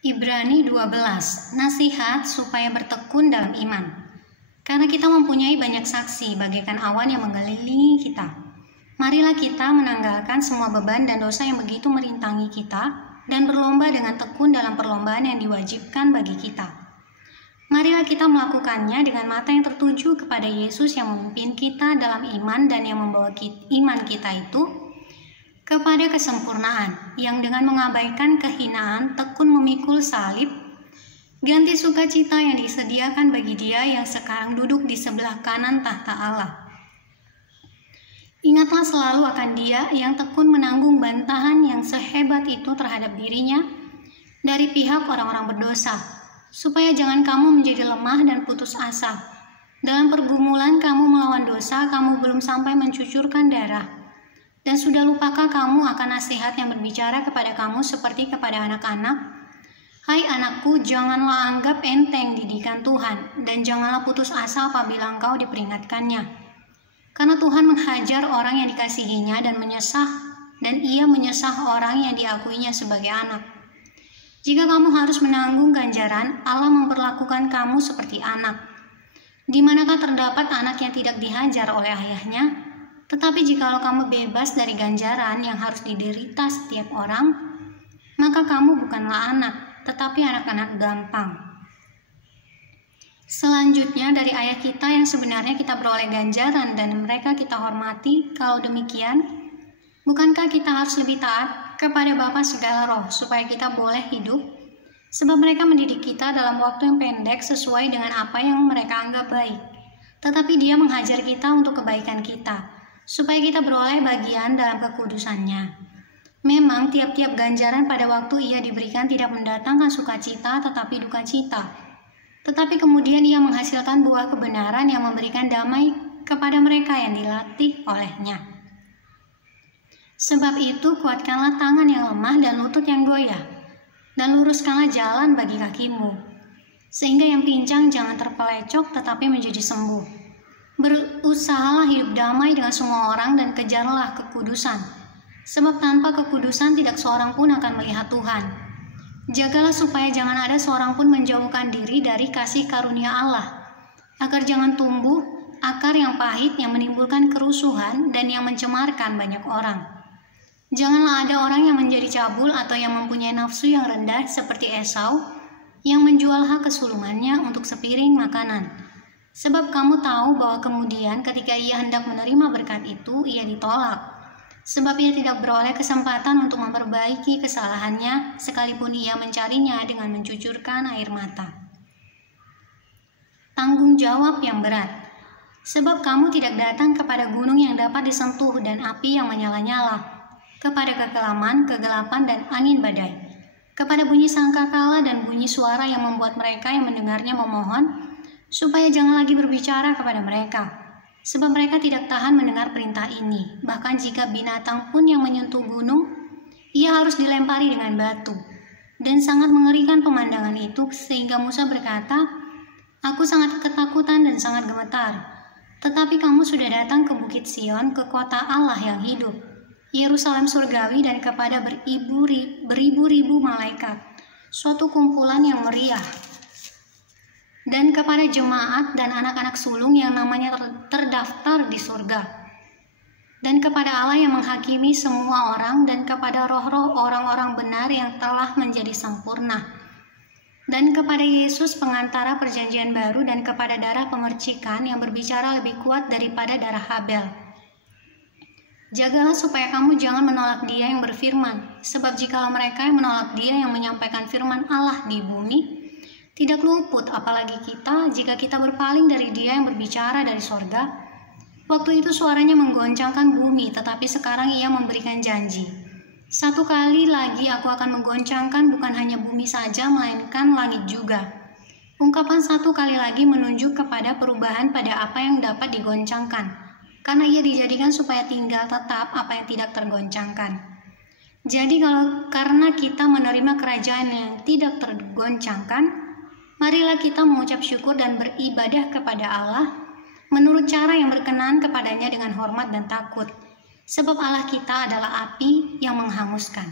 Ibrani 12, nasihat supaya bertekun dalam iman. Karena kita mempunyai banyak saksi bagaikan awan yang mengelilingi kita. Marilah kita menanggalkan semua beban dan dosa yang begitu merintangi kita dan berlomba dengan tekun dalam perlombaan yang diwajibkan bagi kita. Marilah kita melakukannya dengan mata yang tertuju kepada Yesus yang memimpin kita dalam iman dan yang membawa iman kita itu kepada kesempurnaan, yang dengan mengabaikan kehinaan tekun memikul salib, ganti sukacita yang disediakan bagi Dia yang sekarang duduk di sebelah kanan tahta Allah. Ingatlah selalu akan Dia yang tekun menanggung bantahan yang sehebat itu terhadap dirinya dari pihak orang-orang berdosa, supaya jangan kamu menjadi lemah dan putus asa. Dalam pergumulan kamu melawan dosa, kamu belum sampai mencucurkan darah. Dan sudah lupakah kamu akan nasihat yang berbicara kepada kamu seperti kepada anak-anak? Hai anakku, janganlah anggap enteng didikan Tuhan, dan janganlah putus asa apabila engkau diperingatkannya. Karena Tuhan menghajar orang yang dikasihinya dan Ia menyesah orang yang diakuinya sebagai anak. Jika kamu harus menanggung ganjaran, Allah memperlakukan kamu seperti anak. Di manakah terdapat anak yang tidak dihajar oleh ayahnya? Tetapi jikalau kamu bebas dari ganjaran yang harus diderita setiap orang, maka kamu bukanlah anak, tetapi anak-anak gampang. Selanjutnya dari ayat kita yang sebenarnya kita beroleh ganjaran dan mereka kita hormati, kalau demikian, bukankah kita harus lebih taat kepada Bapa segala roh supaya kita boleh hidup? Sebab mereka mendidik kita dalam waktu yang pendek sesuai dengan apa yang mereka anggap baik. Tetapi Dia menghajar kita untuk kebaikan kita, supaya kita beroleh bagian dalam kekudusannya. Memang tiap-tiap ganjaran pada waktu ia diberikan tidak mendatangkan sukacita tetapi duka cita. Tetapi kemudian ia menghasilkan buah kebenaran yang memberikan damai kepada mereka yang dilatih olehnya. Sebab itu kuatkanlah tangan yang lemah dan lutut yang goyah, dan luruskanlah jalan bagi kakimu, sehingga yang pincang jangan terpelecok tetapi menjadi sembuh. Berusahalah hidup damai dengan semua orang dan kejarlah kekudusan, sebab tanpa kekudusan tidak seorang pun akan melihat Tuhan. Jagalah supaya jangan ada seorang pun menjauhkan diri dari kasih karunia Allah, agar jangan tumbuh akar yang pahit yang menimbulkan kerusuhan dan yang mencemarkan banyak orang. Janganlah ada orang yang menjadi cabul atau yang mempunyai nafsu yang rendah seperti Esau, yang menjual hak kesulungannya untuk sepiring makanan. Sebab kamu tahu bahwa kemudian ketika ia hendak menerima berkat itu, ia ditolak. Sebab ia tidak beroleh kesempatan untuk memperbaiki kesalahannya, sekalipun ia mencarinya dengan mencucurkan air mata. Tanggung jawab yang berat. Sebab kamu tidak datang kepada gunung yang dapat disentuh dan api yang menyala-nyala, kepada kekelaman, kegelapan, dan angin badai, kepada bunyi sangkakala dan bunyi suara yang membuat mereka yang mendengarnya memohon, supaya jangan lagi berbicara kepada mereka, sebab mereka tidak tahan mendengar perintah ini. Bahkan jika binatang pun yang menyentuh gunung, ia harus dilempari dengan batu. Dan sangat mengerikan pemandangan itu, sehingga Musa berkata, "Aku sangat ketakutan dan sangat gemetar." Tetapi kamu sudah datang ke Bukit Sion, ke kota Allah yang hidup, Yerusalem surgawi, dan kepada beribu-ribu malaikat, suatu kumpulan yang meriah, dan kepada jemaat dan anak-anak sulung yang namanya terdaftar di surga, dan kepada Allah yang menghakimi semua orang, dan kepada roh-roh orang-orang benar yang telah menjadi sempurna, dan kepada Yesus pengantara perjanjian baru, dan kepada darah pemercikan yang berbicara lebih kuat daripada darah Habel. Jagalah supaya kamu jangan menolak Dia yang berfirman, sebab jikalau mereka yang menolak Dia yang menyampaikan firman Allah di bumi, tidak luput apalagi kita jika kita berpaling dari Dia yang berbicara dari sorga. Waktu itu suaranya menggoncangkan bumi, tetapi sekarang Ia memberikan janji. Satu kali lagi aku akan menggoncangkan bukan hanya bumi saja, melainkan langit juga. Ungkapan satu kali lagi menunjuk kepada perubahan pada apa yang dapat digoncangkan, karena Ia dijadikan supaya tinggal tetap apa yang tidak tergoncangkan. Jadi karena kita menerima kerajaan yang tidak tergoncangkan, marilah kita mengucap syukur dan beribadah kepada Allah menurut cara yang berkenan kepadanya dengan hormat dan takut, sebab Allah kita adalah api yang menghanguskan.